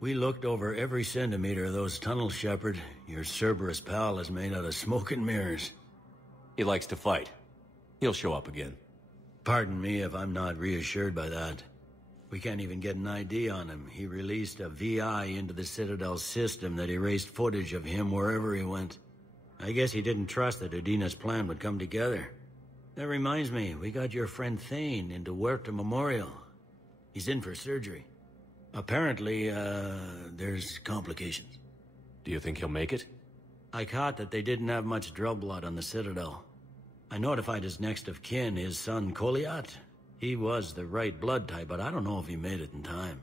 We looked over every centimeter of those tunnels, Shepard. Your Cerberus pal is made out of smoke and mirrors. He likes to fight. He'll show up again. Pardon me if I'm not reassured by that. We can't even get an ID on him. He released a VI into the Citadel system that erased footage of him wherever he went. I guess he didn't trust that Udina's plan would come together. That reminds me, we got your friend Thane into Huerta Memorial. He's in for surgery. Apparently, there's complications. Do you think he'll make it? I caught that they didn't have much drill blood on the Citadel. I notified his next of kin, his son Koliat. He was the right blood type, but I don't know if he made it in time.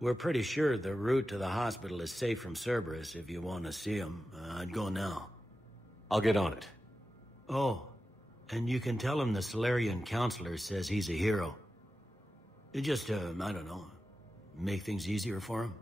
We're pretty sure the route to the hospital is safe from Cerberus if you want to see him. I'd go now. I'll get on it. Oh, and you can tell him the Solarian counselor says he's a hero. It just, I don't know, make things easier for him.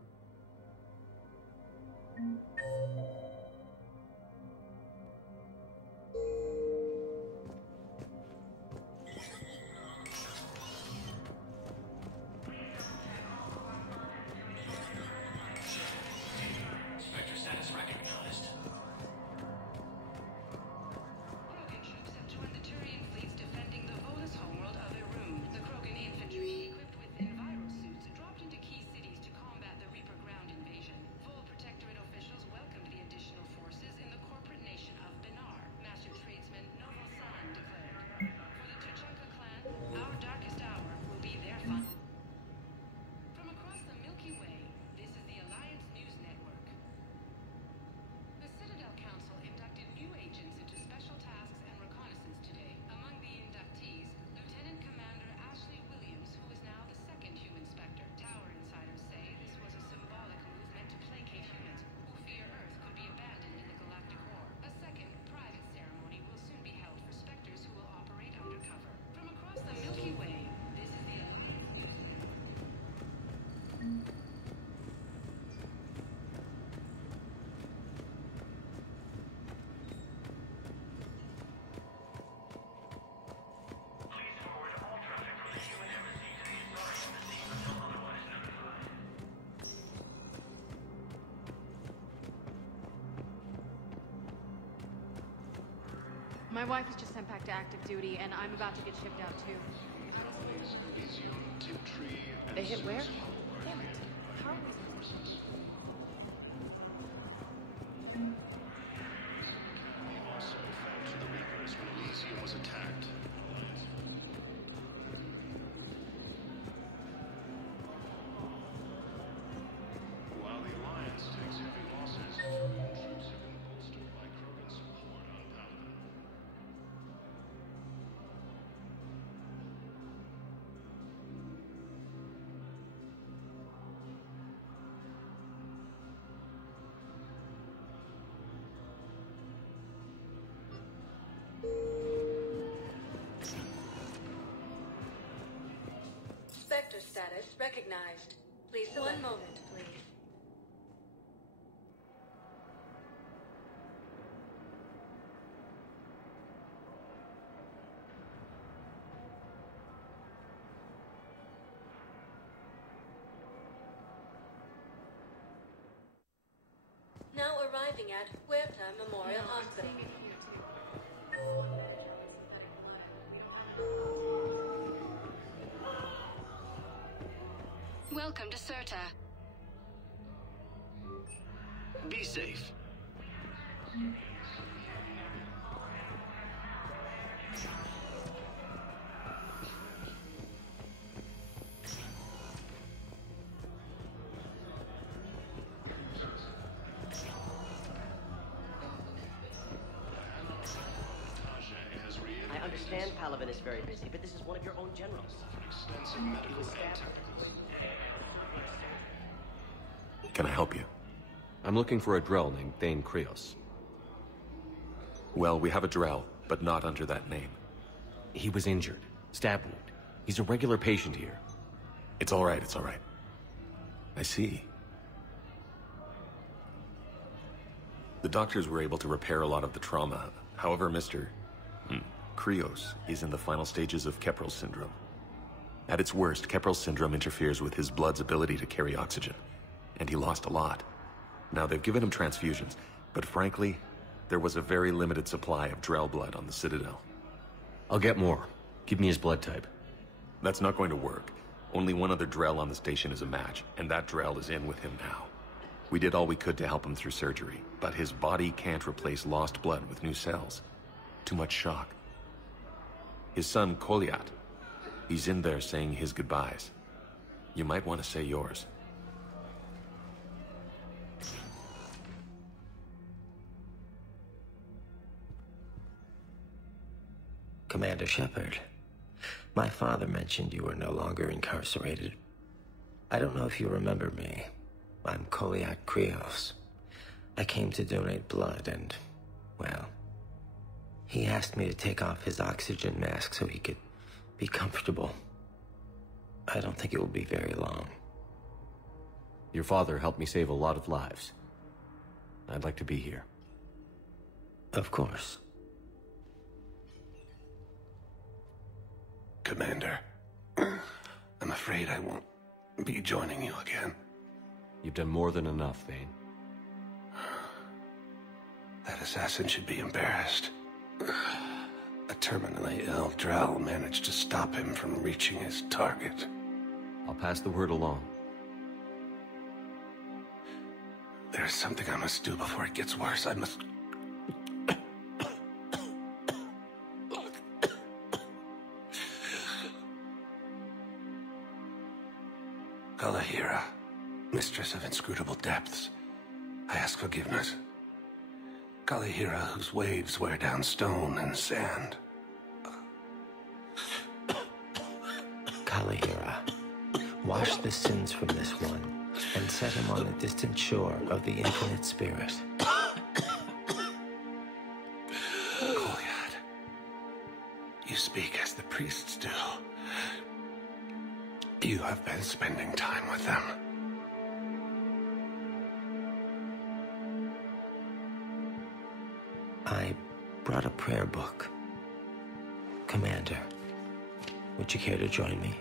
My wife was just sent back to active duty, and I'm about to get shipped out too. They hit where? Damn it. How are we supposed to... also fell to the Reapers when Elysium was attacked. While the Alliance takes heavy losses, troops have been bolstered by Krogan support on Paladin. Spectre status recognized. Please select. One moment, please. Now arriving at Huerta Memorial Hospital. Welcome to Certa. Be safe. I understand Palaven is very busy, but this is one of your own generals. Extensive medical and technical. Can I help you? I'm looking for a Drell named Thane Krios. Well, we have a Drell, but not under that name. He was injured. Stab wound. He's a regular patient here. It's all right, it's all right. I see. The doctors were able to repair a lot of the trauma. However, Mr. Krios is in the final stages of Keprel's syndrome. At its worst, Keprel's syndrome interferes with his blood's ability to carry oxygen. and he lost a lot. Now, they've given him transfusions, but frankly, there was a very limited supply of Drell blood on the Citadel. I'll get more. Give me his blood type. That's not going to work. Only one other Drell on the station is a match, and that Drell is in with him now. We did all we could to help him through surgery, but his body can't replace lost blood with new cells. Too much shock. His son, Kolyat, he's in there saying his goodbyes. You might want to say yours. Commander Shepard, my father mentioned you were no longer incarcerated. I don't know if you remember me. I'm Kolyat Krios. I came to donate blood and, well, he asked me to take off his oxygen mask so he could be comfortable. I don't think it will be very long. Your father helped me save a lot of lives. I'd like to be here. Of course. Commander, I'm afraid I won't be joining you again. You've done more than enough, Thane. That assassin should be embarrassed. A terminally ill Drell managed to stop him from reaching his target. I'll pass the word along. There's something I must do before it gets worse. I must... Kalahira, mistress of inscrutable depths, I ask forgiveness. Kalahira, whose waves wear down stone and sand. Kalahira, wash the sins from this one, and set him on the distant shore of the infinite spirit. Kolyat, you speak as the priests do. You have been spending time with them. I brought a prayer book. Commander, would you care to join me?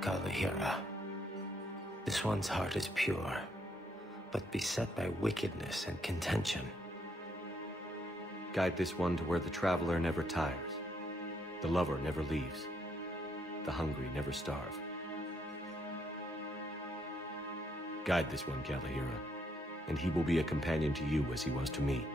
Kalahira, this one's heart is pure, but beset by wickedness and contention. Guide this one to where the traveler never tires. The lover never leaves. The hungry never starve. Guide this one, Kalahira, and he will be a companion to you as he was to me.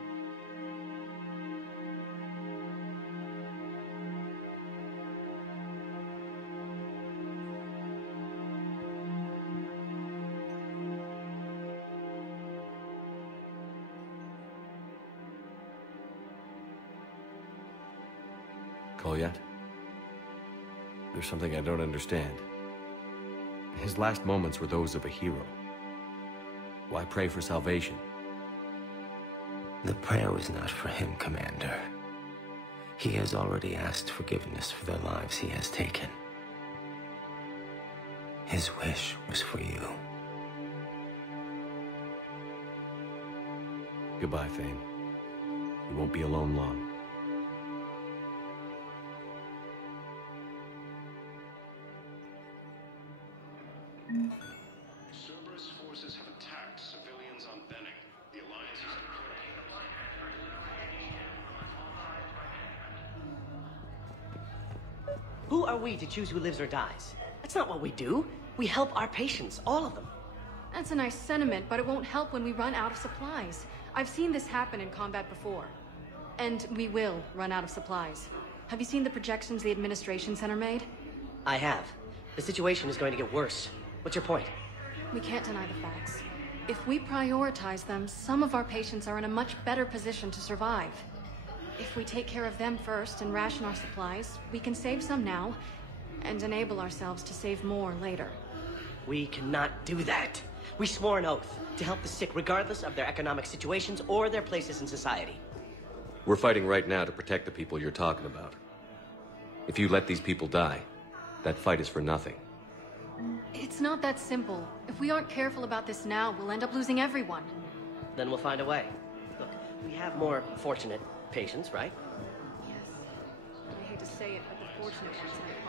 Kolyat? There's something I don't understand. His last moments were those of a hero. Why pray for salvation? The prayer was not for him, Commander. He has already asked forgiveness for the lives he has taken. His wish was for you. Goodbye, Thane. You won't be alone long. Cerberus forces have attacked civilians on Benning. The Alliance is deployed. Who are we to choose who lives or dies? That's not what we do. We help our patients, all of them. That's a nice sentiment, but it won't help when we run out of supplies. I've seen this happen in combat before. And we will run out of supplies. Have you seen the projections the Administration Center made? I have. The situation is going to get worse. What's your point? We can't deny the facts. If we prioritize them, some of our patients are in a much better position to survive. If we take care of them first and ration our supplies, we can save some now, and enable ourselves to save more later. We cannot do that. We swore an oath to help the sick regardless of their economic situations or their places in society. We're fighting right now to protect the people you're talking about. If you let these people die, that fight is for nothing. It's not that simple. If we aren't careful about this now, we'll end up losing everyone. Then we'll find a way. Look, we have more fortunate patients, right? Yes. I hate to say it, but the fortunate ones have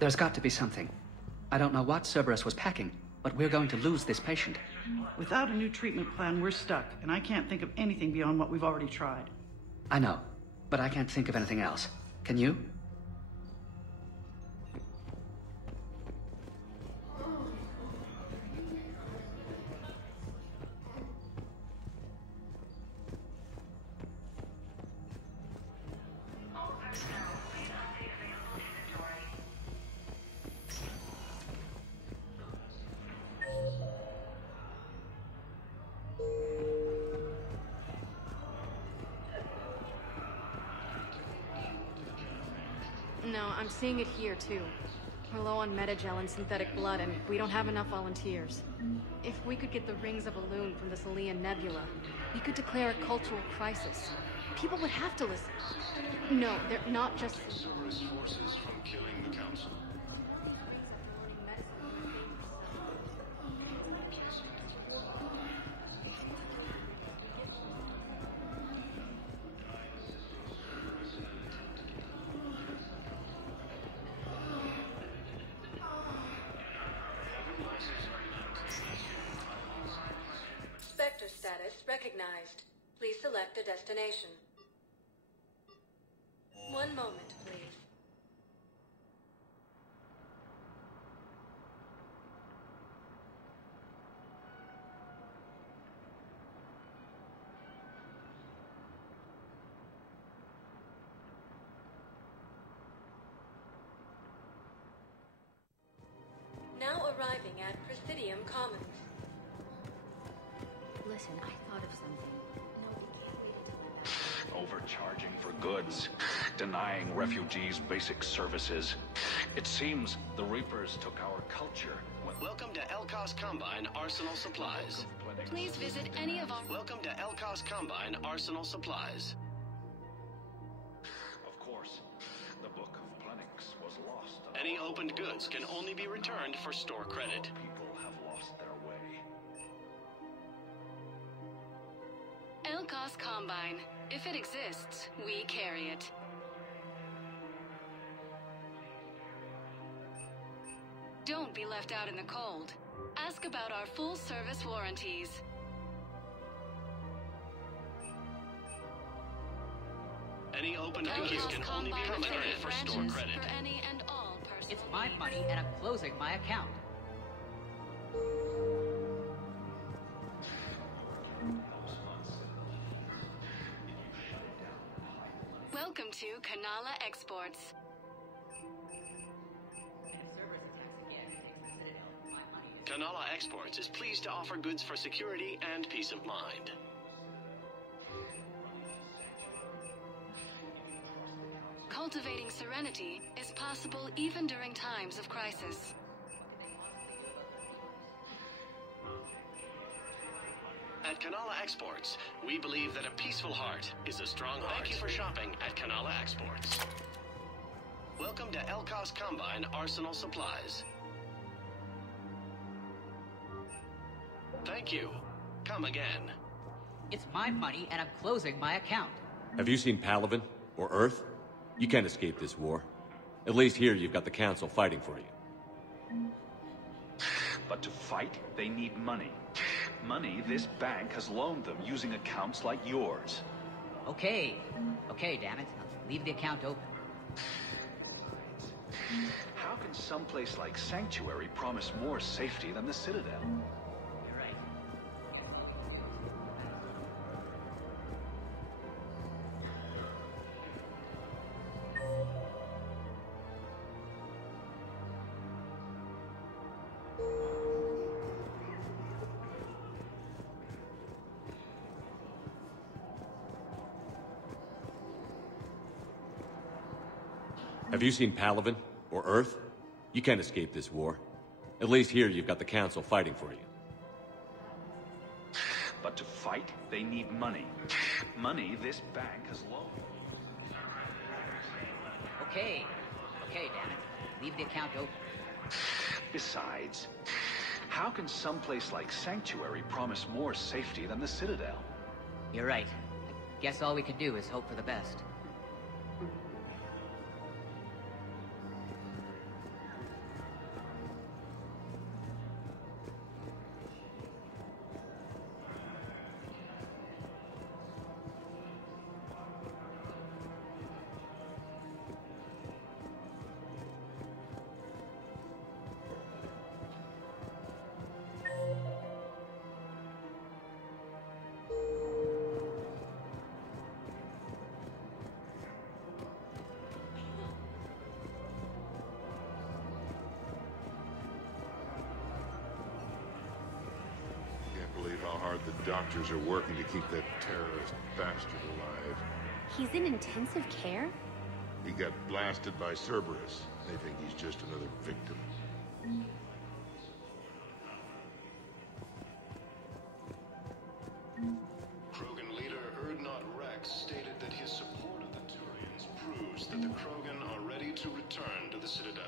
There's got to be something. I don't know what Cerberus was packing, but we're going to lose this patient. Without a new treatment plan, we're stuck, and I can't think of anything beyond what we've already tried. I know, but I can't think of anything else. Can you? No, I'm seeing it here, too. We're low on metagel and synthetic blood, and we don't have enough volunteers. If we could get the rings of Elune from the Salian Nebula, we could declare a cultural crisis. People would have to listen. No, they're not just... Cerberus forces from killing the Council. Spectre status recognized. Please select a destination. One moment, please. Now arriving at Presidium Commons. Listen, I thought of something. No, we can't wait until... Overcharging for goods, denying refugees basic services. It seems the Reapers took our culture. Welcome to Elkoss Combine Arsenal Supplies. Please visit any of our... Welcome to Elkoss Combine Arsenal Supplies. Of course, the Book of Plenix was lost. Any opened goods can only be returned for store credit. People have lost their way. Elkoss Combine. If it exists, we carry it. Don't be left out in the cold. Ask about our full-service warranties. Any opened goods can only be returned for store credit. For any and all personal It's my money, and I'm closing my account. Welcome to Kanala Exports. Kanala Exports is pleased to offer goods for security and peace of mind. Cultivating serenity is possible even during times of crisis. At Kanala Exports, we believe that a peaceful heart is a strong heart. Thank you for shopping at Kanala Exports. Welcome to Elkoss Combine Arsenal Supplies. Thank you. Come again. It's my money, and I'm closing my account. Have you seen Palaven or Earth? You can't escape this war. At least here you've got the Council fighting for you. But to fight, they need money. Money this bank has loaned them using accounts like yours. Okay, damn it. I'll leave the account open. How can someplace like Sanctuary promise more safety than the Citadel? You're right. Have you seen Palaven or Earth? You can't escape this war. At least here you've got the Council fighting for you. But to fight, they need money. Money this bank has loaned. Okay, damn it. Leave the account open. Besides, how can someplace like Sanctuary promise more safety than the Citadel? You're right. I guess all we can do is hope for the best. doctors are working to keep that terrorist bastard alive. He's in intensive care? He got blasted by Cerberus. They think he's just another victim. Krogan leader Erdnot Rex stated that his support of the Turians proves that the Krogan are ready to return to the Citadel.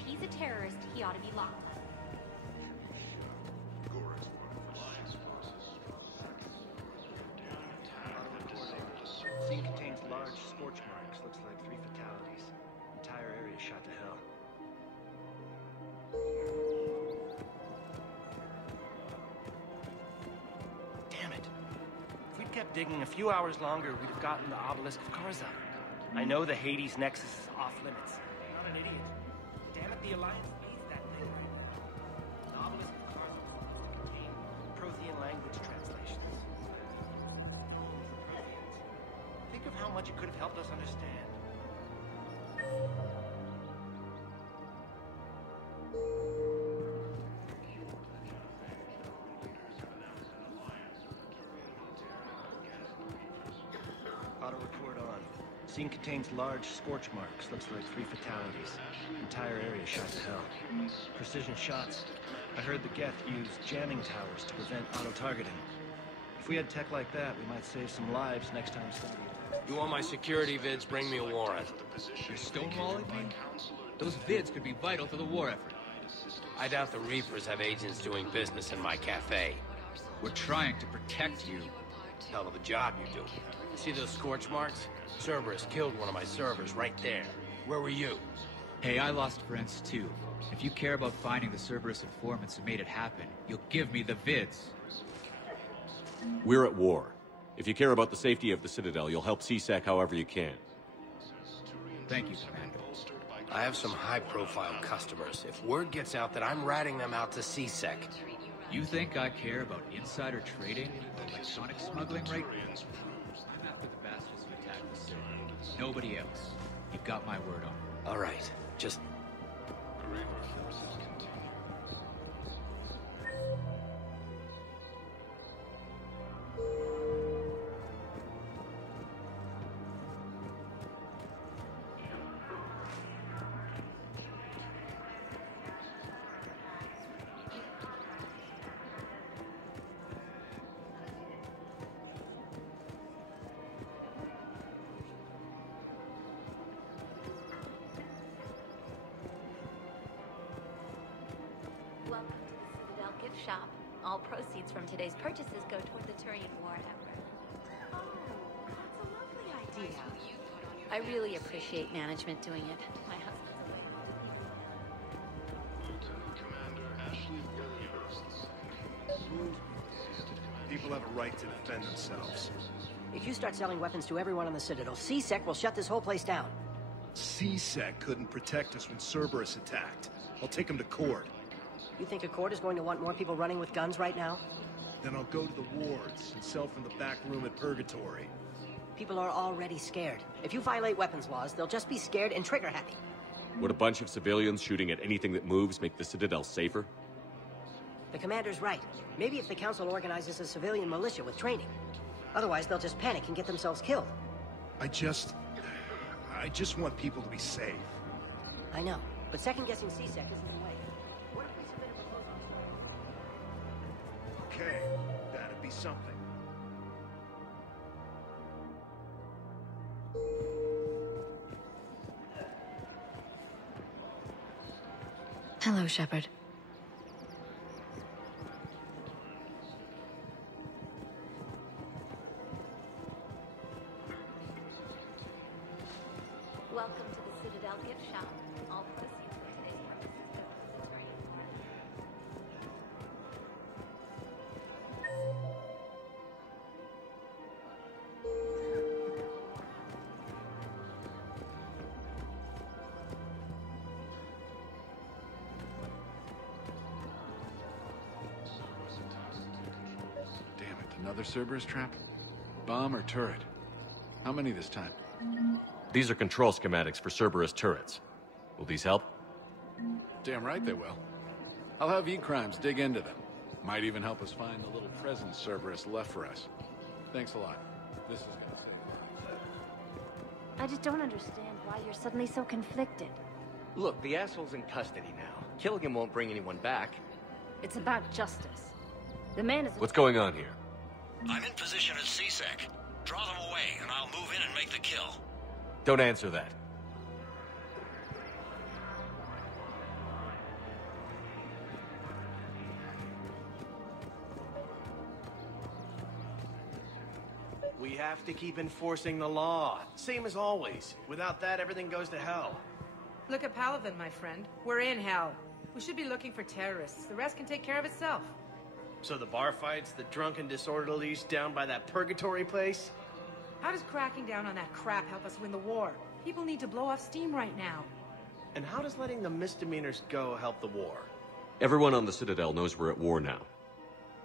If he's a terrorist, he ought to be locked. Scene contains large scorch marks. Looks like 3 fatalities. Entire area shot to hell. Damn it. If we'd kept digging a few hours longer, we'd have gotten the obelisk of Karza. I know the Hades nexus is off limits. I'm not an idiot. Damn it, the Alliance needs that thing. The obelisk of Karza contain Prothean language translations. Think of how much it could have helped us understand. Auto record on. Scene contains large scorch marks. Looks like 3 fatalities. Entire area shot to hell. Precision shots. I heard the Geth use jamming towers to prevent auto-targeting. If we had tech like that, we might save some lives next time somebody attacks. You want my security vids? Bring me a warrant. You're stonewalling me? Those vids could be vital to the war effort. I doubt the Reapers have agents doing business in my cafe. We're trying to protect you. Hell of a job you're doing. See those scorch marks? Cerberus killed one of my servers right there. Where were you? Hey, I lost friends too. If you care about finding the Cerberus informants who made it happen, you'll give me the vids. We're at war. If you care about the safety of the Citadel, you'll help CSEC however you can. Thank you, Commander. I have some high-profile customers. If word gets out that I'm ratting them out to CSEC... You think I care about insider trading or electronic smuggling right now? I'm after the bastards who attacked the Citadel. Nobody else. You've got my word on it. All right, just... Welcome to the Citadel gift shop. All proceeds from today's purchases go toward the Turian war effort. Oh, that's a lovely idea. I really appreciate management doing it. My husband's away. Lieutenant Commander Ashley Williams. People have a right to defend themselves. If you start selling weapons to everyone on the Citadel, CSEC will shut this whole place down. CSEC couldn't protect us when Cerberus attacked. I'll take them to court. You think a court is going to want more people running with guns right now? Then I'll go to the wards and sell from the back room at Purgatory. People are already scared. If you violate weapons laws, they'll just be scared and trigger-happy. Would a bunch of civilians shooting at anything that moves make the Citadel safer? The commander's right. Maybe if the council organizes a civilian militia with training. Otherwise, they'll just panic and get themselves killed. I just want people to be safe. I know, but second-guessing CSEC isn't the way. What if we submit a proposal? Okay, that'd be something. Hello, Shepard. Welcome to the Citadel gift shop. All proceeds from today's purchases go to the Turian. Another Cerberus trap? Bomb or turret? How many this time? These are control schematics for Cerberus turrets. Will these help? Damn right they will. I'll have E-Crimes dig into them. Might even help us find the little present Cerberus left for us. Thanks a lot. This is gonna save lives. I just don't understand why you're suddenly so conflicted. Look, the asshole's in custody now. Killing him won't bring anyone back. It's about justice. The man is... What's going on here? I'm in position at CSEC. Draw them away, and I'll move in and make the kill. Don't answer that. We have to keep enforcing the law. Same as always. Without that, everything goes to hell. Look at Paladin, my friend. We're in hell. We should be looking for terrorists. The rest can take care of itself. So the bar fights, the drunken disorderlies down by that purgatory place? How does cracking down on that crap help us win the war? People need to blow off steam right now. And how does letting the misdemeanors go help the war? Everyone on the Citadel knows we're at war now.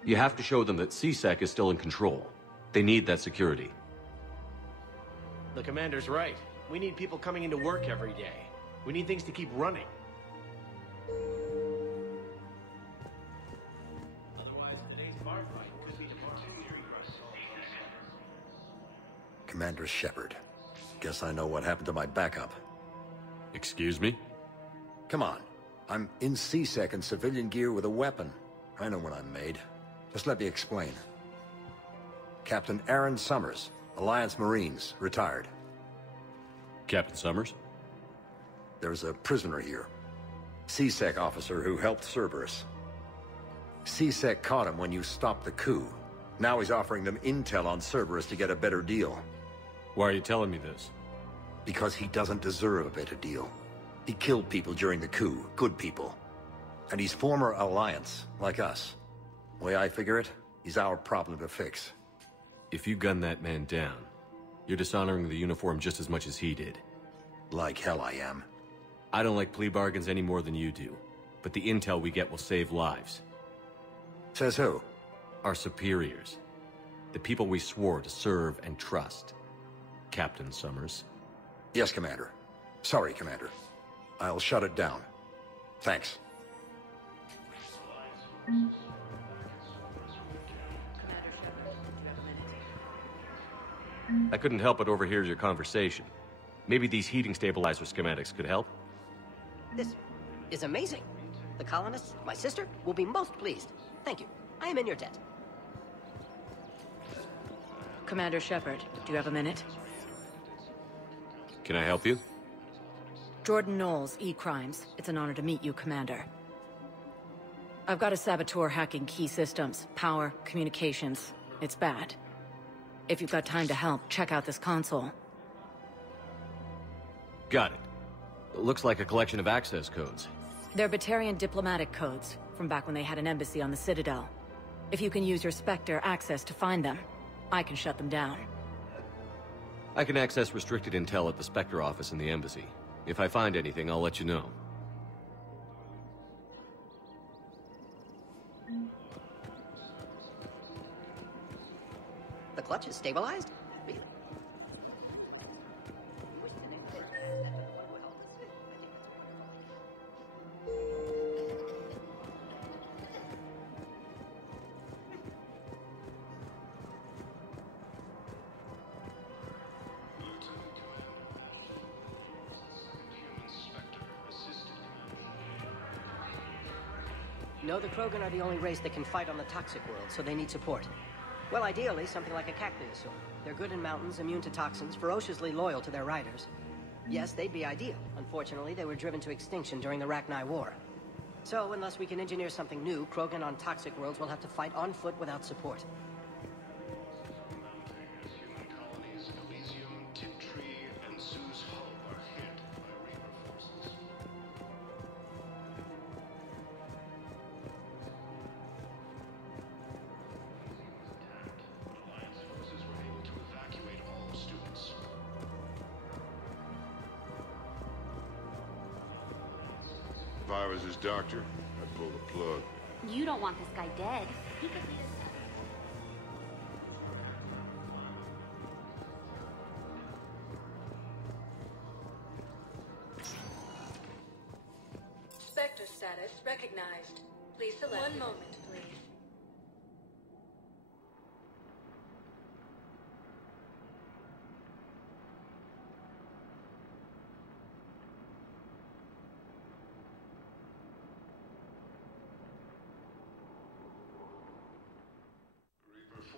You have to show them that CSEC is still in control. They need that security. The commander's right. We need people coming into work every day. We need things to keep running. Otherwise, today's bar fight could be tomorrow. Commander Shepard. Guess I know what happened to my backup. Excuse me? Come on. I'm in CSEC in civilian gear with a weapon. I know what I'm made. Just let me explain. Captain Aaron Summers, Alliance Marines, retired. Captain Summers? There's a prisoner here. CSEC officer who helped Cerberus. CSEC caught him when you stopped the coup. Now he's offering them intel on Cerberus to get a better deal. Why are you telling me this? Because he doesn't deserve a better deal. He killed people during the coup, good people. And he's former Alliance, like us. The way I figure it, he's our problem to fix. If you gun that man down, you're dishonoring the uniform just as much as he did. Like hell I am. I don't like plea bargains any more than you do, but the intel we get will save lives. Says who? Our superiors. The people we swore to serve and trust. Captain Summers. Yes, Commander. Sorry, Commander. I'll shut it down. Thanks. I couldn't help but overhear your conversation. Maybe these heating stabilizer schematics could help? This is amazing. The colonists, my sister, will be most pleased. Thank you. I am in your debt. Commander Shepard, do you have a minute? Can I help you? Jordan Knowles, E-Crimes. It's an honor to meet you, Commander. I've got a saboteur hacking key systems, power, communications. It's bad. If you've got time to help, check out this console. Got it. It looks like a collection of access codes. They're Batarian diplomatic codes, from back when they had an embassy on the Citadel. If you can use your Spectre access to find them, I can shut them down. I can access restricted intel at the Spectre office in the embassy. If I find anything, I'll let you know. The clutch is stabilized? Really? No, the Krogan are the only race that can fight on the toxic world, so they need support. Well, ideally, something like a cactuosaur. They're good in mountains, immune to toxins, ferociously loyal to their riders. Yes, they'd be ideal. Unfortunately, they were driven to extinction during the Rachni War. So, unless we can engineer something new, Krogan on toxic worlds will have to fight on foot without support. Human colonies Elysium, Tiptree, and Zeus Hub are hit by Reaper forces. Alliance forces were able to evacuate all students. If I was his doctor, I'd pull the plug. You don't want this guy dead. He could be a... Please select. One moment, please.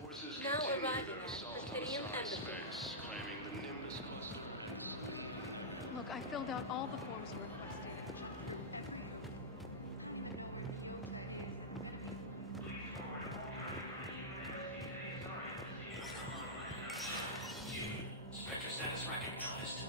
Forces Now continue arriving their at assault on Presidium Asari Embassy. space, claiming the Nimbus cluster. Look, I filled out all the forms you requested. Spectre status recognized.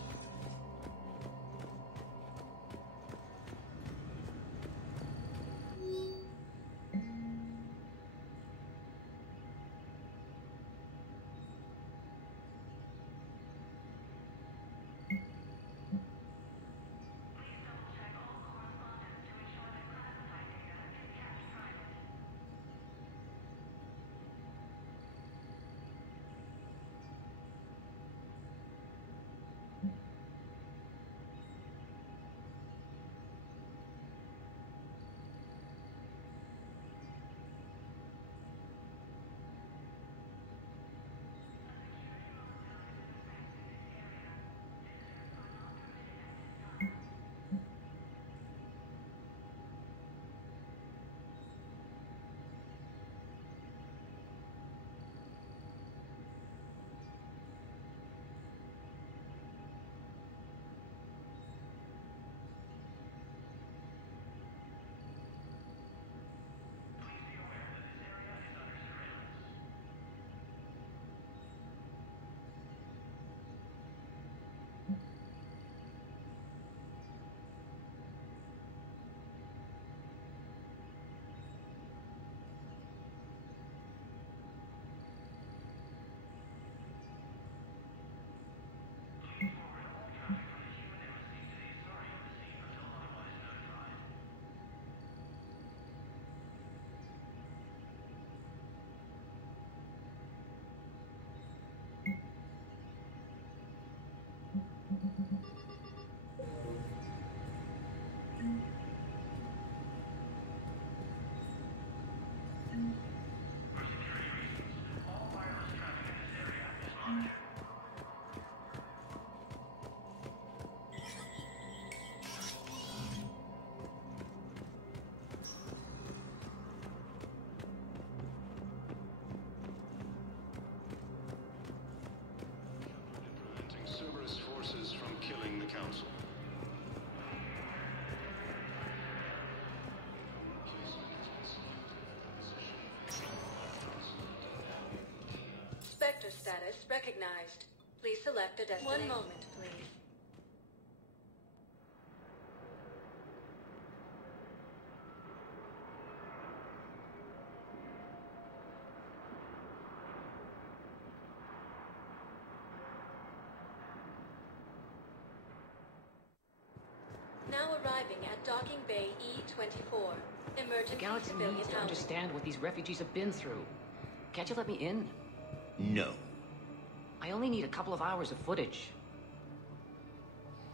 Cerberus forces from killing the Council. Spectre status recognized. Please select a destination. One moment, please. Now arriving at Docking Bay E-24. The Emergency galaxy civilian needs to housing. understand what these refugees have been through. Can't you let me in? No. I only need a couple of hours of footage.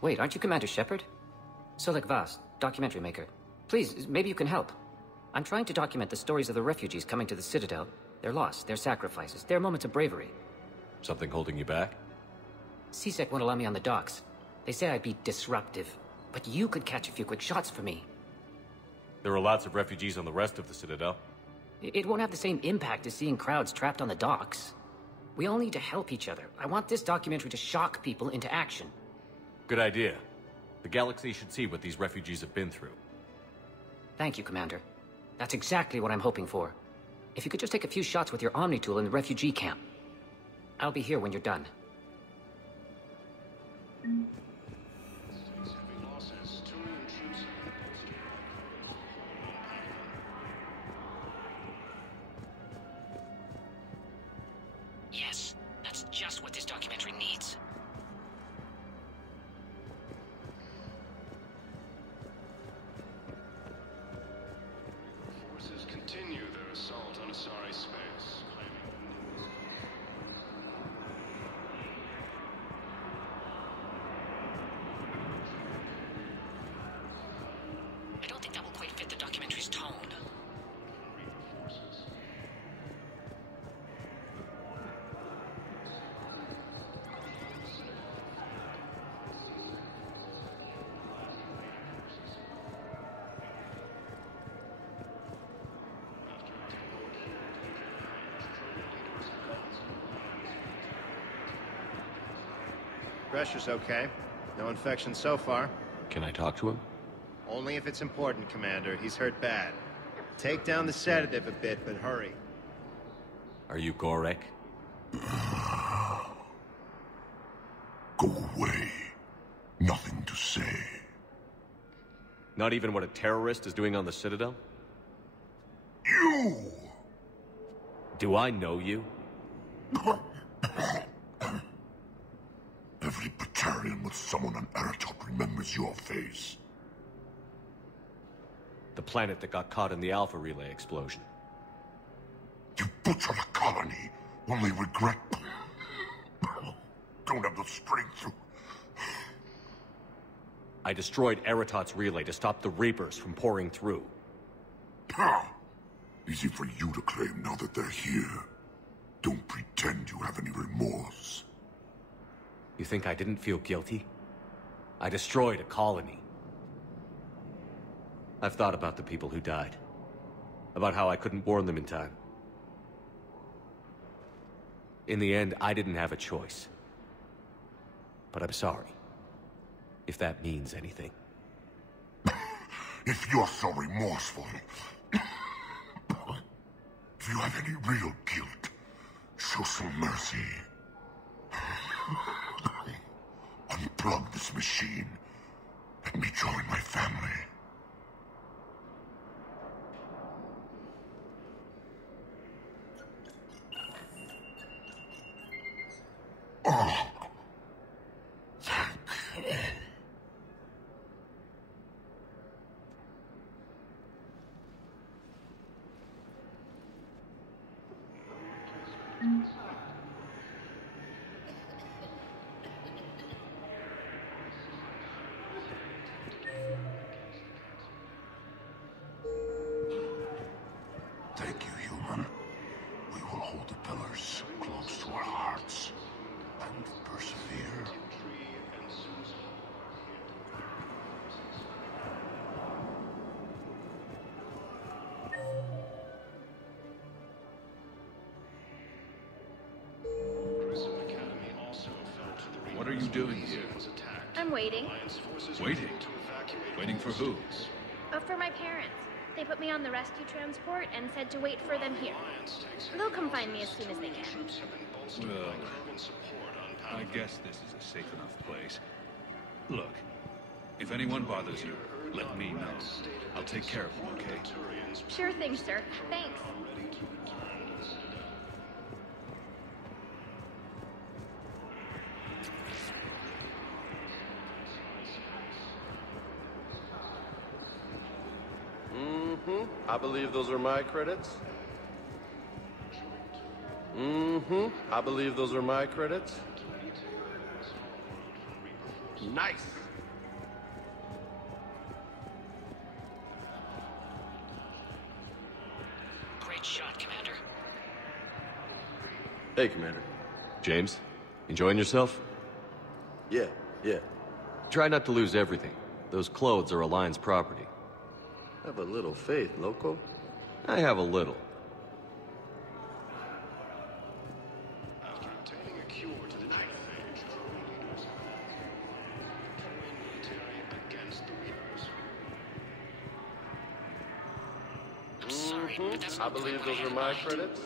Wait, aren't you Commander Shepard? Solek Vast, documentary maker. Please, maybe you can help. I'm trying to document the stories of the refugees coming to the Citadel. Their loss, their sacrifices, their moments of bravery. Something holding you back? CSEC won't allow me on the docks. They say I'd be disruptive. But you could catch a few quick shots for me. There are lots of refugees on the rest of the Citadel. It won't have the same impact as seeing crowds trapped on the docks. We all need to help each other. I want this documentary to shock people into action. Good idea. The galaxy should see what these refugees have been through. Thank you, Commander. That's exactly what I'm hoping for. If you could just take a few shots with your Omni tool in the refugee camp. I'll be here when you're done. Yes, that's just what this documentary needs. Forces continue their assault on Asari space, I don't think that will quite fit the documentary's tone. Pressure's okay. No infection so far. Can I talk to him? Only if it's important, Commander. He's hurt bad. Take down the sedative a bit, but hurry. Are you Gorek? Go away. Nothing to say. Not even what a terrorist is doing on the Citadel? You! Do I know you? Every Batarian with someone on Eratop remembers your face. The planet that got caught in the Alpha Relay explosion. You butchered a colony. Only regret... Don't have the strength to... I destroyed Eratot's relay to stop the Reapers from pouring through. Easy for you to claim now that they're here. Don't pretend you have any remorse. You think I didn't feel guilty? I destroyed a colony. I've thought about the people who died. About how I couldn't warn them in time. In the end, I didn't have a choice. But I'm sorry. If that means anything. If you're so remorseful... if you have any real guilt, show some mercy. Unplug this machine. Let me join my family. Oh. Thank you. Thank you, human. We will hold the pillars close to our hearts and persevere. What are you doing here? I'm waiting. Waiting? Waiting for who? For my parents. They put me on the rescue transport and said to wait for them here. They'll come find me as soon as they can. Well, I guess this is a safe enough place. Look, if anyone bothers you, let me know. I'll take care of them, okay? Sure thing, sir. Thanks. I believe those are my credits. I believe those are my credits. Nice. Great shot, Commander. Hey, Commander. James, enjoying yourself? Yeah. Try not to lose everything. Those clothes are Alliance property. Have a little faith, Loco. I have a little. After obtaining a cure to the genophage, Crone leaders military against the Reapers. I'm sorry, but that's I believe those are my credits.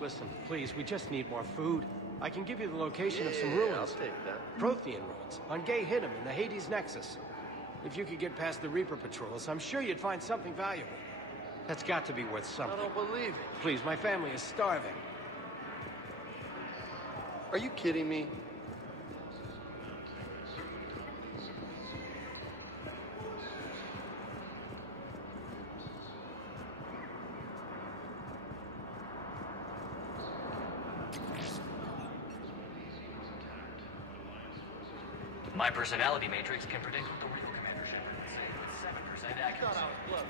Listen, please, we just need more food. I can give you the location of some ruins. I'll take that. Prothean ruins, on Gay Hinnom in the Hades Nexus. If you could get past the Reaper patrols, I'm sure you'd find something valuable. That's got to be worth something. I don't believe it. Please, my family is starving. Are you kidding me? My personality matrix can predict what the real Commander Shepard would say with 7% accuracy. While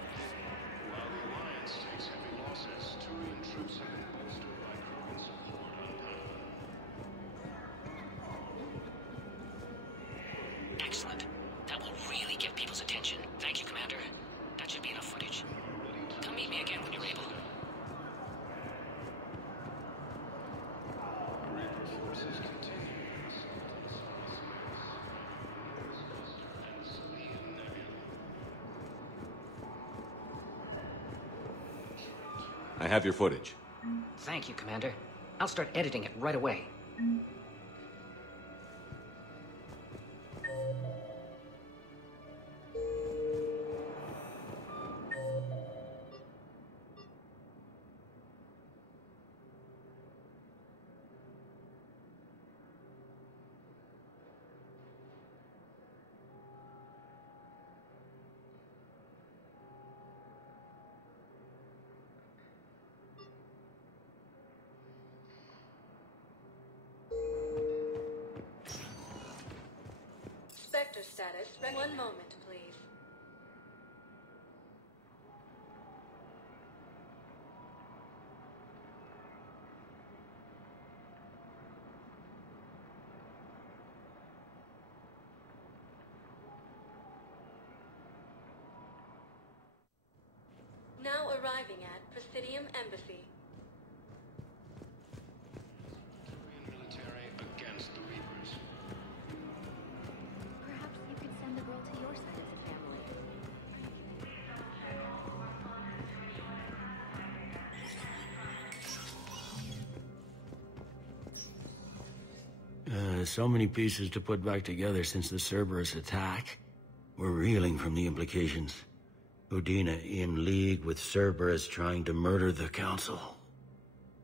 the Alliance takes heavy losses, Turian troops have been bolstered by Krogan support on power. Excellent. That will really get people's attention. Thank you, Commander. That should be enough footage. Come meet me again when you're able. I have your footage. Thank you, Commander. I'll start editing it right away. Spectre status. One moment, please. Now arriving at Presidium Embassy. Military against the Reapers. Perhaps you could send the girl to your side of the family. So many pieces to put back together since the Cerberus attack. We're reeling from the implications. Udina in league with Cerberus trying to murder the Council.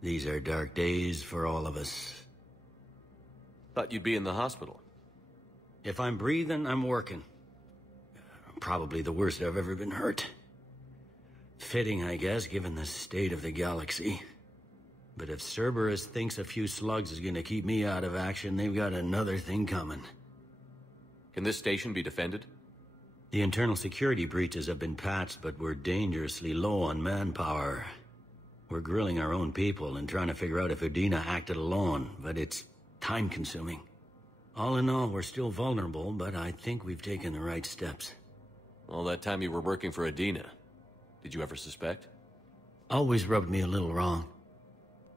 These are dark days for all of us. Thought you'd be in the hospital. If I'm breathing, I'm working. Probably the worst I've ever been hurt. Fitting, I guess, given the state of the galaxy. But if Cerberus thinks a few slugs is gonna keep me out of action, they've got another thing coming. Can this station be defended? The internal security breaches have been patched, but we're dangerously low on manpower. We're grilling our own people and trying to figure out if Udina acted alone, but it's time-consuming. All in all, we're still vulnerable, but I think we've taken the right steps. All that time you were working for Udina, did you ever suspect? Always rubbed me a little wrong.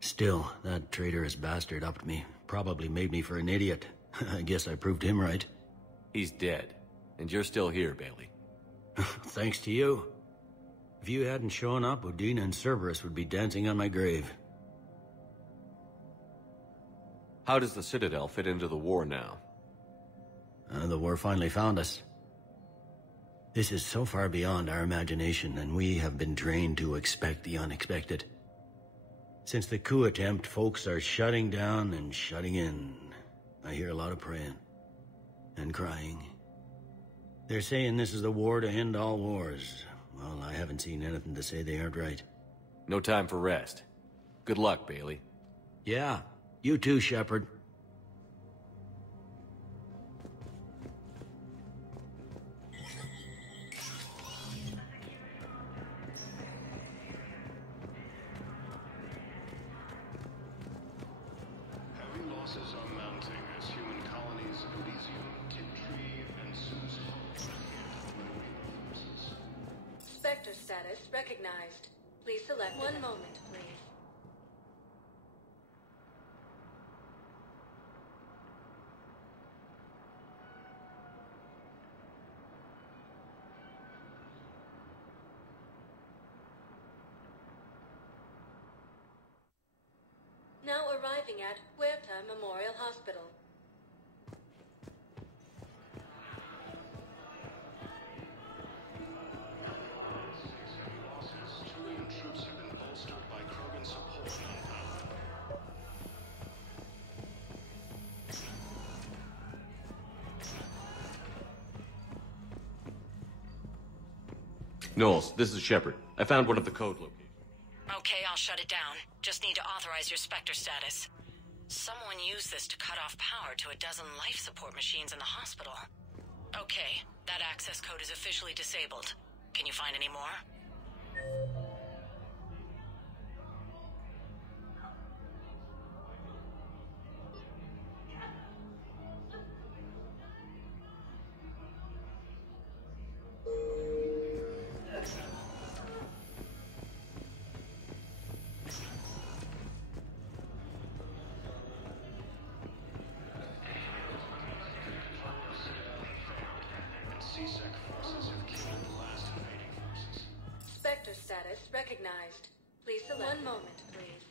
Still, that traitorous bastard upped me. Probably made me for an idiot. I guess I proved him right. He's dead. And you're still here, Bailey. Thanks to you. If you hadn't shown up, Udina and Cerberus would be dancing on my grave. How does the Citadel fit into the war now? The war finally found us. This is so far beyond our imagination, and we have been trained to expect the unexpected. Since the coup attempt, folks are shutting down and shutting in. I hear a lot of praying. And crying. They're saying this is the war to end all wars. Well, I haven't seen anything to say they aren't right. No time for rest. Good luck, Bailey. Yeah, you too, Shepard. Heavy losses are mounting as human colonies of Elysium, Tiptree, and Sue's Hope Spectre status recognized. Please select one moment, please. Now arriving at Huerta Memorial Hospital. Turian troops have been bolstered by Krogan support on Paladin. Knowles, this is Shepard. I found one of the code locations. Okay, I'll shut it down. Just need to authorize your Spectre status. Someone used this to cut off power to a dozen life support machines in the hospital. Okay, that access code is officially disabled. Can you find any more? C-Sec forces have killed the last invading forces. Spectre status recognized. Please select selected. One moment, please.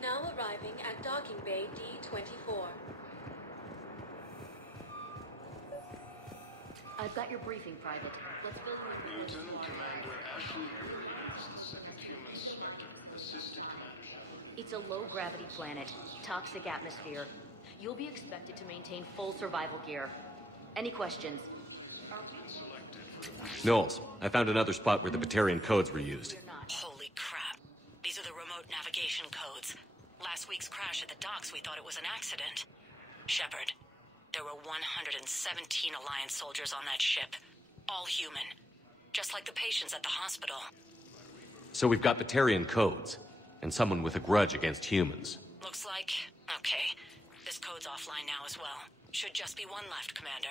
Now arriving at docking bay D-24. I've got your briefing, Private. Let's build your... Lieutenant Commander Ashley Williams, the second human Spectre, assisted Commander. It's a low-gravity planet. Toxic atmosphere. You'll be expected to maintain full survival gear. Any questions? Knowles, I found another spot where the Batarian codes were used. Holy crap. These are the remote navigation codes. Last week's crash at the docks, we thought it was an accident. Shepard, there were 117 Alliance soldiers on that ship. All human. Just like the patients at the hospital. So we've got Batarian codes, and someone with a grudge against humans. Looks like... Okay. This code's offline now as well. Should just be one left, Commander.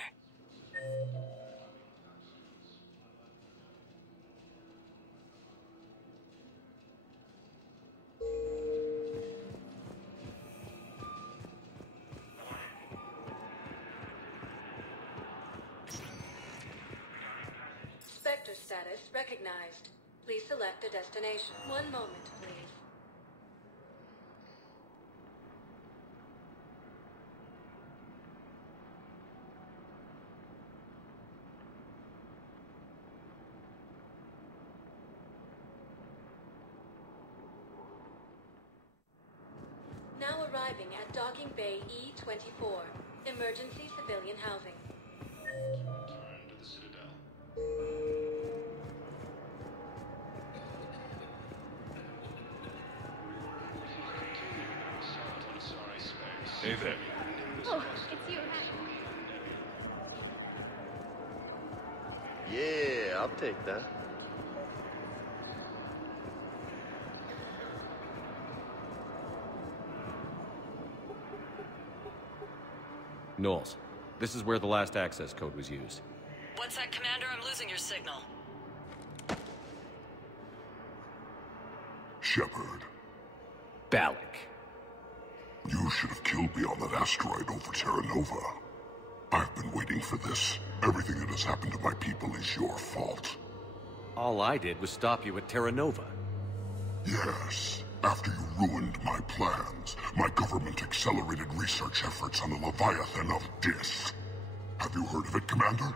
Spectre status recognized. Please select a destination. One moment, please. Now arriving at docking bay E-24. Emergency civilian housing. Return to the Citadel. Hey there. Oh, it's you, Yeah, I'll take that. Knowles, this is where the last access code was used. What's that, Commander? I'm losing your signal. Shepard. Balak. You should have killed me on that asteroid over Terra Nova. I've been waiting for this. Everything that has happened to my people is your fault. All I did was stop you at Terra Nova. Yes. After you ruined my plans, my government accelerated research efforts on the Leviathan of Dis. Have you heard of it, Commander?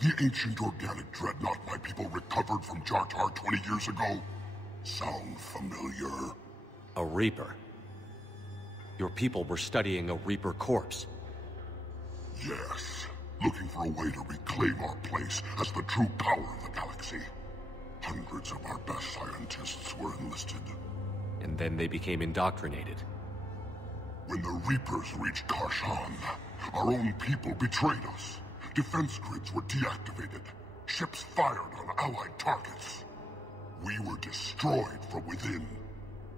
The ancient organic dreadnought my people recovered from Jartar 20 years ago? Sound familiar? A Reaper. Your people were studying a Reaper corpse. Yes. Looking for a way to reclaim our place as the true power of the galaxy. Hundreds of our best scientists were enlisted. And then they became indoctrinated. When the Reapers reached Karshan, our own people betrayed us. Defense grids were deactivated. Ships fired on Allied targets. We were destroyed from within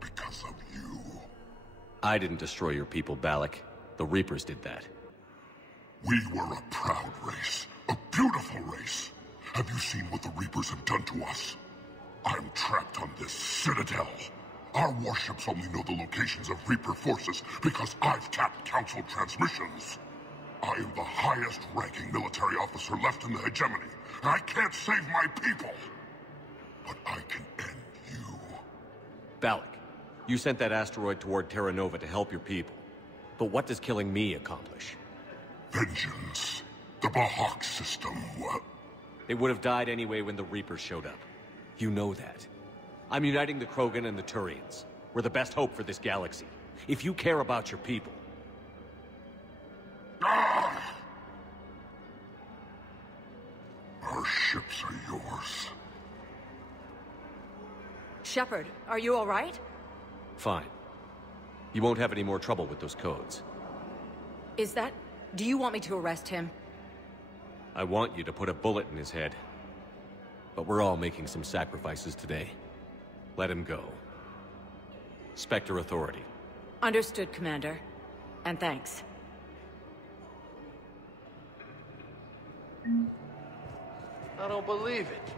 because of you. I didn't destroy your people, Balak. The Reapers did that. We were a proud race. A beautiful race. Have you seen what the Reapers have done to us? I'm trapped on this Citadel. Our warships only know the locations of Reaper forces because I've tapped Council transmissions. I am the highest-ranking military officer left in the hegemony, and I can't save my people. But I can end you. Balak, you sent that asteroid toward Terra Nova to help your people. But what does killing me accomplish? Vengeance. The Bahak system, well... They would have died anyway when the Reapers showed up. You know that. I'm uniting the Krogan and the Turians. We're the best hope for this galaxy. If you care about your people... Ah! Our ships are yours. Shepard, are you all right? Fine. You won't have any more trouble with those codes. Is that... Do you want me to arrest him? I want you to put a bullet in his head. But we're all making some sacrifices today. Let him go. Spectre Authority. Understood, Commander. And thanks. I don't believe it.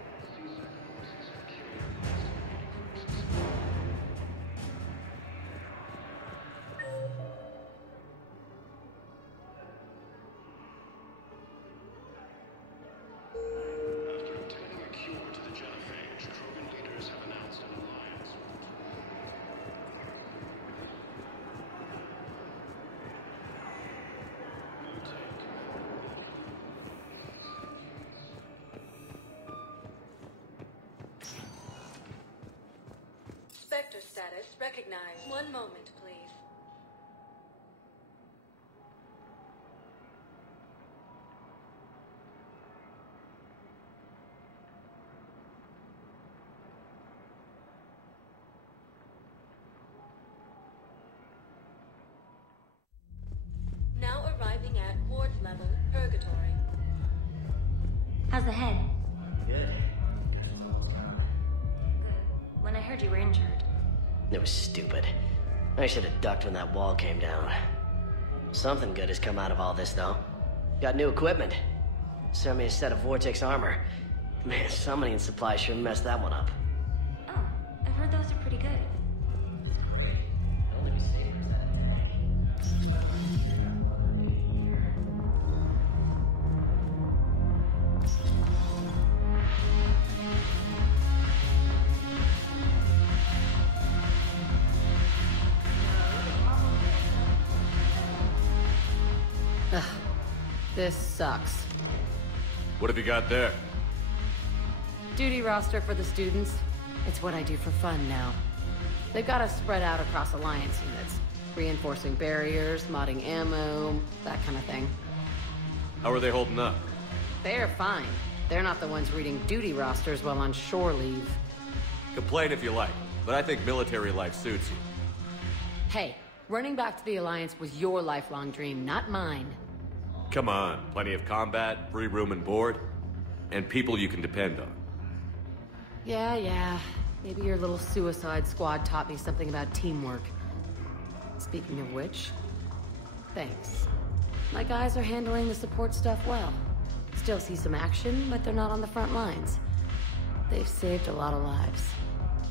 status recognized. One moment, please. Now arriving at ward level, Purgatory. How's the head? Good. When I heard you were injured. It was stupid. I should have ducked when that wall came down. Something good has come out of all this, though. Got new equipment. Sent me a set of Vortex armor. Man, summoning supply sure messed that one up. Oh, I've heard those are pretty good. This sucks. What have you got there? Duty roster for the students. It's what I do for fun now. They've got us spread out across Alliance units. Reinforcing barriers, modding ammo, that kind of thing. How are they holding up? They're fine. They're not the ones reading duty rosters while on shore leave. Complain if you like, but I think military life suits you. Hey, running back to the Alliance was your lifelong dream, not mine. Come on, plenty of combat, free room and board, and people you can depend on. Yeah. Maybe your little suicide squad taught me something about teamwork. Speaking of which, thanks. My guys are handling the support stuff well. Still see some action, but they're not on the front lines. They've saved a lot of lives.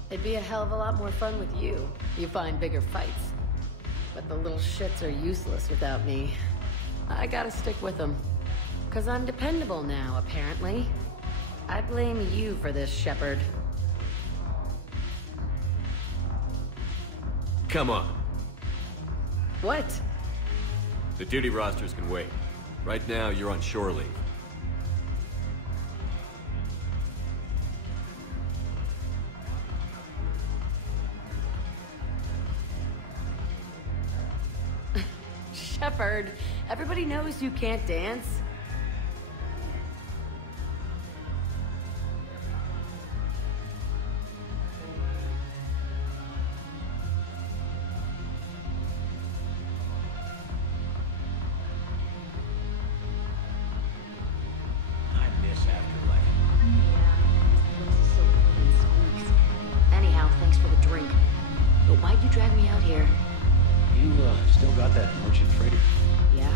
It'd be a hell of a lot more fun with you. You find bigger fights. But the little shits are useless without me. I gotta stick with them. 'Cause I'm dependable now, apparently. I blame you for this, Shepard. Come on. What? The duty rosters can wait. Right now, you're on shore leave. Shepard, everybody knows you can't dance. Anyhow, thanks for the drink. But why'd you drag me out here? You, still got that merchant freighter? Yeah,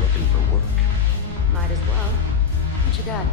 Looking for work. might as well. What you got?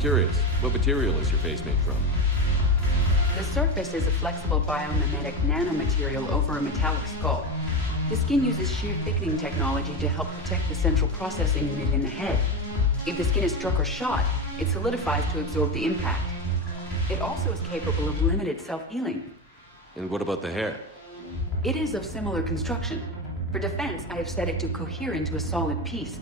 Curious, what material is your face made from? The surface is a flexible biomimetic nanomaterial over a metallic skull. The skin uses shear thickening technology to help protect the central processing unit in the head. If the skin is struck or shot, it solidifies to absorb the impact. It also is capable of limited self-healing. And what about the hair? It is of similar construction. For defense, I have set it to cohere into a solid piece.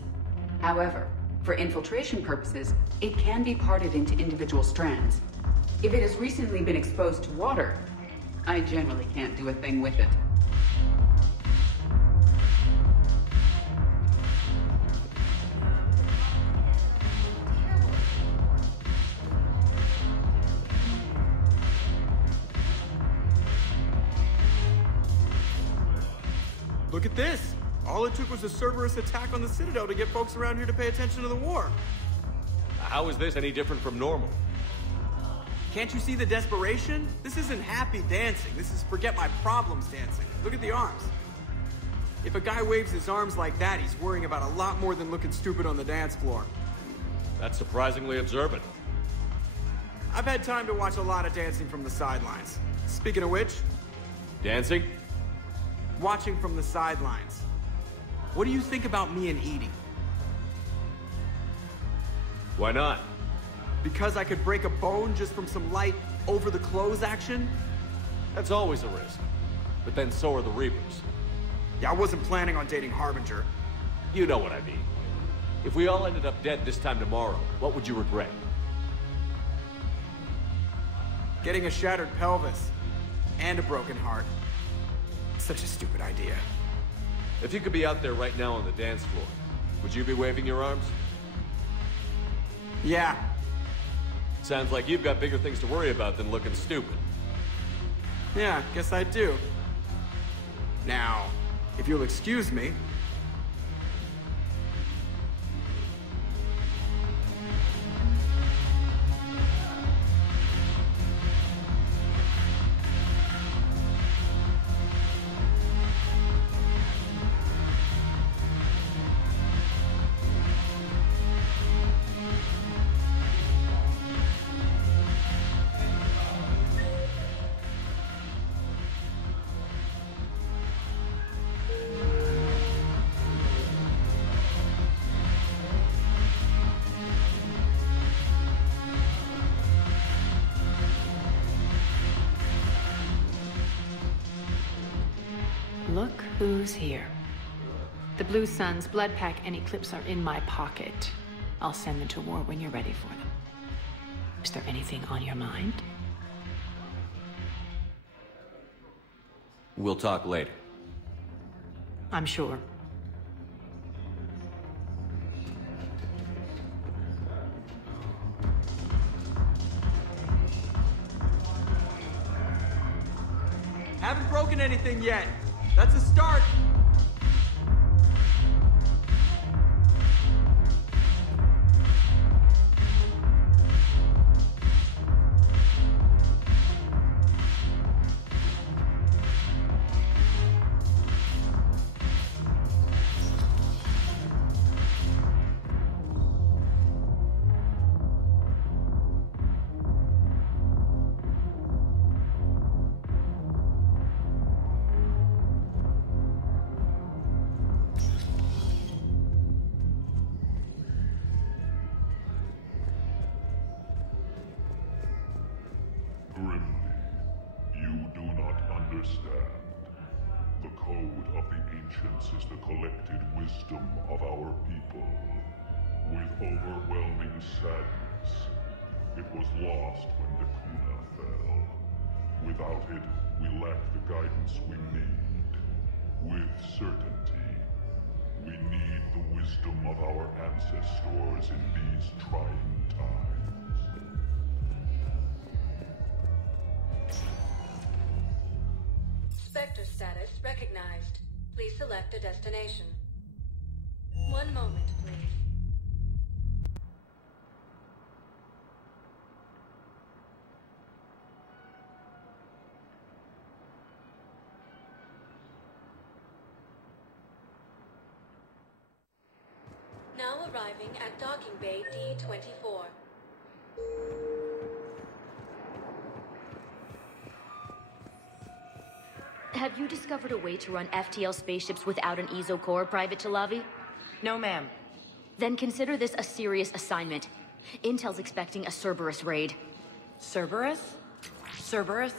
However, for infiltration purposes, it can be parted into individual strands. If it has recently been exposed to water, I generally can't do a thing with it. Look at this! All it took was a Cerberus attack on the Citadel to get folks around here to pay attention to the war. How is this any different from normal? Can't you see the desperation? This isn't happy dancing. This is forget my problems dancing. Look at the arms. If a guy waves his arms like that, he's worrying about a lot more than looking stupid on the dance floor. That's surprisingly observant. I've had time to watch a lot of dancing from the sidelines. Speaking of which... Dancing? Watching from the sidelines. What do you think about me and Edie? Why not? Because I could break a bone just from some light over-the-clothes action? That's always a risk. But then so are the Reapers. Yeah, I wasn't planning on dating Harbinger. You know what I mean. If we all ended up dead this time tomorrow, what would you regret? Getting a shattered pelvis. And a broken heart. Such a stupid idea. If you could be out there right now on the dance floor, would you be waving your arms? Yeah. Sounds like you've got bigger things to worry about than looking stupid. Yeah, guess I do. Now, if you'll excuse me... Look who's here. The Blue Suns, Blood Pack, and Eclipse are in my pocket. I'll send them to war when you're ready for them. Is there anything on your mind? We'll talk later. I'm sure. Haven't broken anything yet. That's a start. Is the collected wisdom of our people. With overwhelming sadness, it was lost when the Kuna fell. Without it, we lack the guidance we need. With certainty, we need the wisdom of our ancestors in these trying times. Spectre status recognized. Please select a destination. One moment, please. Now arriving at docking bay D-24. Have you discovered a way to run FTL spaceships without an ESO core, Private Chalavi? No, ma'am. Then consider this a serious assignment. Intel's expecting a Cerberus raid. Cerberus? Cerberus?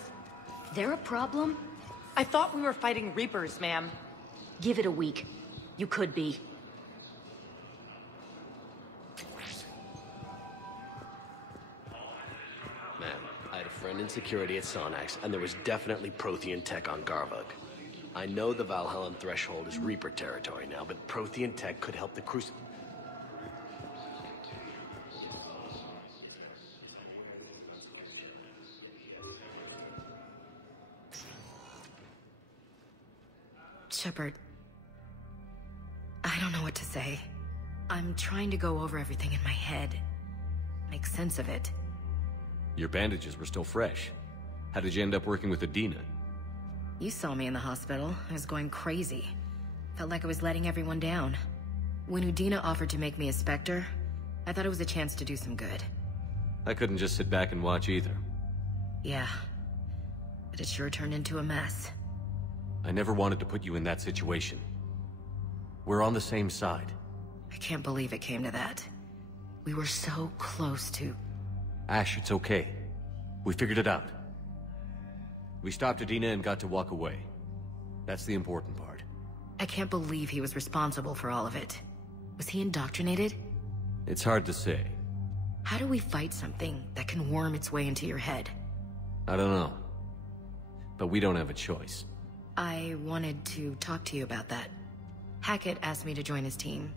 They're a problem? I thought we were fighting Reapers, ma'am. Give it a week. You could be. Ma'am, I had a friend in security at Sonax, and there was definitely Prothean tech on Garvug. I know the Valhallan threshold is Reaper territory now, but Prothean tech could help the Shepard, I don't know what to say. I'm trying to go over everything in my head. Make sense of it. Your bandages were still fresh. How did you end up working with Adina? You saw me in the hospital. I was going crazy. Felt like I was letting everyone down. When Udina offered to make me a Spectre, I thought it was a chance to do some good. I couldn't just sit back and watch either. Yeah. But it sure turned into a mess. I never wanted to put you in that situation. We're on the same side. I can't believe it came to that. We were so close to... Ash, it's okay. We figured it out. We stopped Adina and got to walk away. That's the important part. I can't believe he was responsible for all of it. Was he indoctrinated? It's hard to say. How do we fight something that can worm its way into your head? I don't know. But we don't have a choice. I wanted to talk to you about that. Hackett asked me to join his team.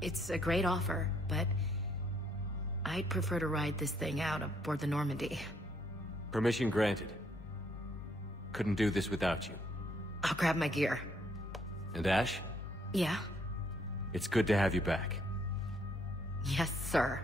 It's a great offer, but I'd prefer to ride this thing out aboard the Normandy. Permission granted. Couldn't do this without you. I'll grab my gear. And Ash? Yeah? It's good to have you back. Yes, sir.